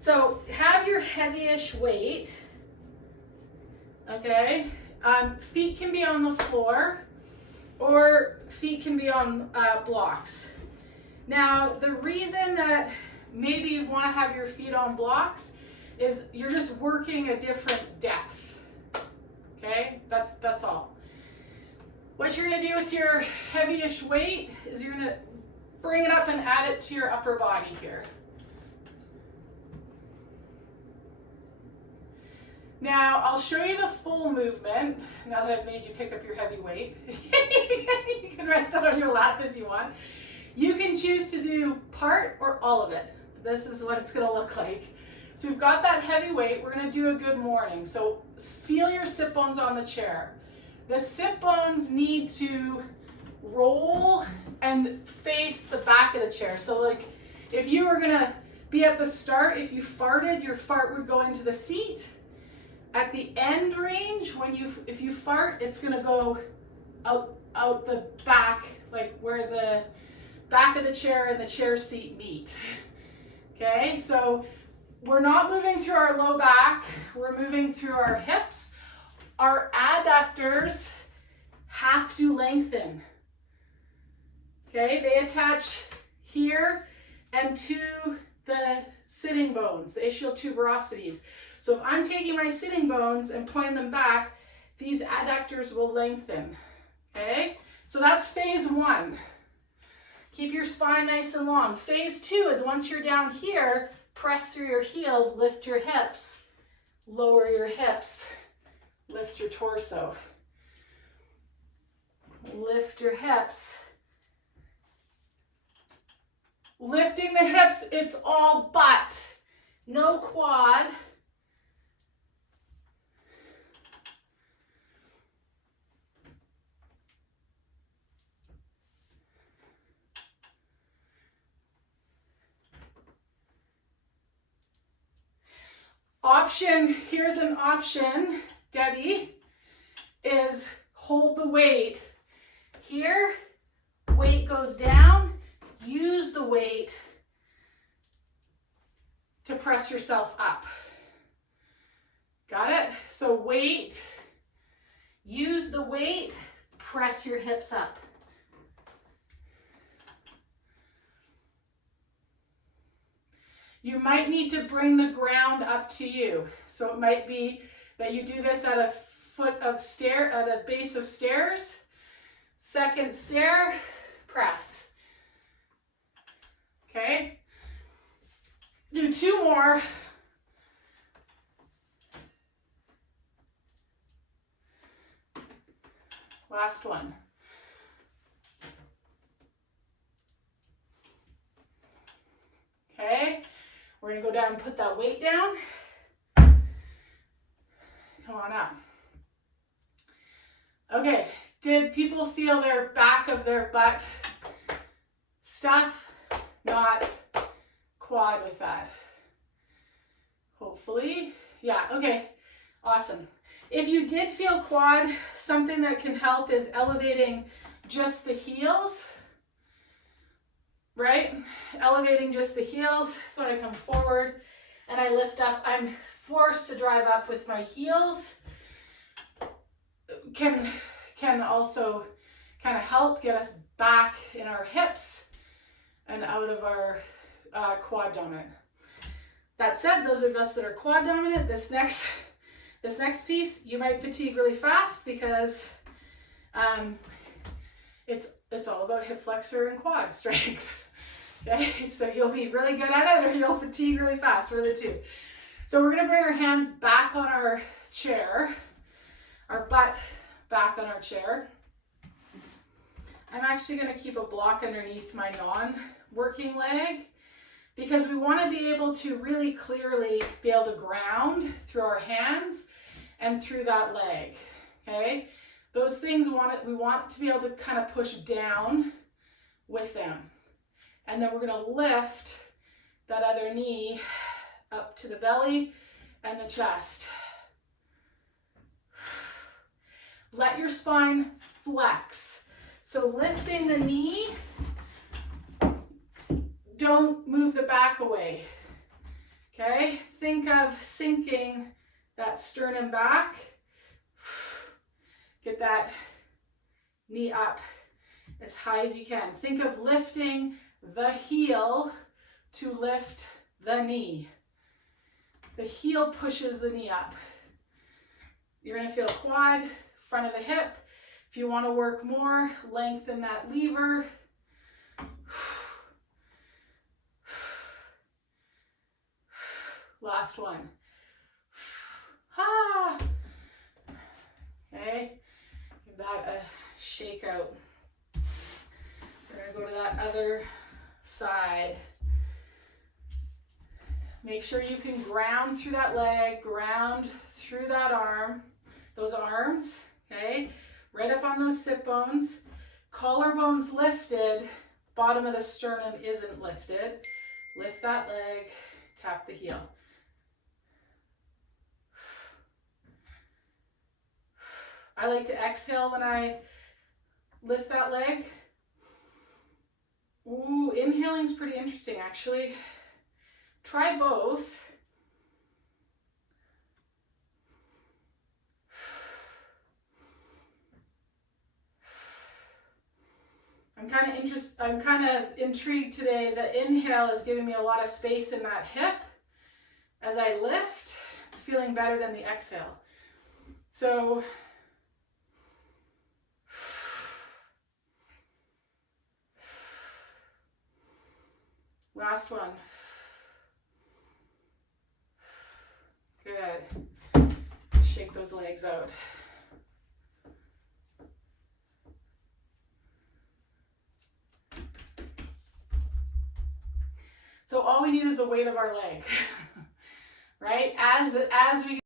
So have your heavyish weight, okay? Feet can be on the floor or feet can be on blocks. Now, the reason that maybe you want to have your feet on blocks is you're just working a different depth, okay? That's all. What you're going to do with your heavyish weight is you're going to bring it up and add it to your upper body here. Now, I'll show you the full movement now that I've made you pick up your heavy weight. You can rest it on your lap if you want. You can choose to do part or all of it. This is what it's gonna look like. So we've got that heavy weight. We're gonna do a good morning. So feel your sit bones on the chair. The sit bones need to roll and face the back of the chair. So like if you were gonna be at the start, if you farted, your fart would go into the seat. At the end range, if you fart, it's gonna go out the back, like where the back of the chair and the chair seat meet. Okay, so we're not moving through our low back, we're moving through our hips. Our adductors have to lengthen. Okay, they attach here and to the sitting bones, the ischial tuberosities. So if I'm taking my sitting bones and pointing them back, these adductors will lengthen, okay? So that's phase one. Keep your spine nice and long. Phase two is once you're down here, press through your heels, lift your hips, lower your hips, lift your torso. Lift your hips. Lifting the hips, it's all butt, no quad. Option, here's an option, Debbie, is hold the weight. Here, weight goes down, use the weight to press yourself up. Got it? So weight, use the weight, press your hips up. You might need to bring the ground up to you. So it might be that you do this at a base of stairs. Second stair, press. Okay? Do two more. Last one. Okay? We're gonna go down and put that weight down. Come on up. Okay, did people feel their back of their butt stuff? Not quad with that. Hopefully. Yeah, okay, awesome. If you did feel quad, something that can help is elevating just the heels. Right? Elevating just the heels. So when I come forward and I lift up, I'm forced to drive up with my heels. Can also kind of help get us back in our hips and out of our quad dominant. That said, those of us that are quad dominant, this next piece, you might fatigue really fast because it's all about hip flexor and quad strength. Okay, so you'll be really good at it or you'll fatigue really fast, one of the two. So we're gonna bring our hands back on our chair, our butt back on our chair. I'm actually gonna keep a block underneath my non-working leg because we wanna be able to really clearly be able to ground through our hands and through that leg, okay? Those things we want to be able to kind of push down with them. And then we're gonna lift that other knee up to the belly and the chest. Let your spine flex. So lifting the knee, don't move the back away. Okay, think of sinking that sternum back. Get that knee up as high as you can. Think of lifting the heel to lift the knee. The heel pushes the knee up. You're going to feel quad, front of the hip. If you want to work more, lengthen that lever. Last one. Ah. Okay, give that a shake out. So we're going to go to that other side. Make sure you can ground through that leg, ground through that arm, those arms, okay? Right up on those sit bones. Collarbones lifted, bottom of the sternum isn't lifted. Lift that leg, tap the heel. I like to exhale when I lift that leg. Ooh, inhaling's pretty interesting actually. Try both. I'm kind of intrigued today. The inhale is giving me a lot of space in that hip. As I lift, it's feeling better than the exhale. So last one. Good. Shake those legs out. So all we need is the weight of our leg, right? As we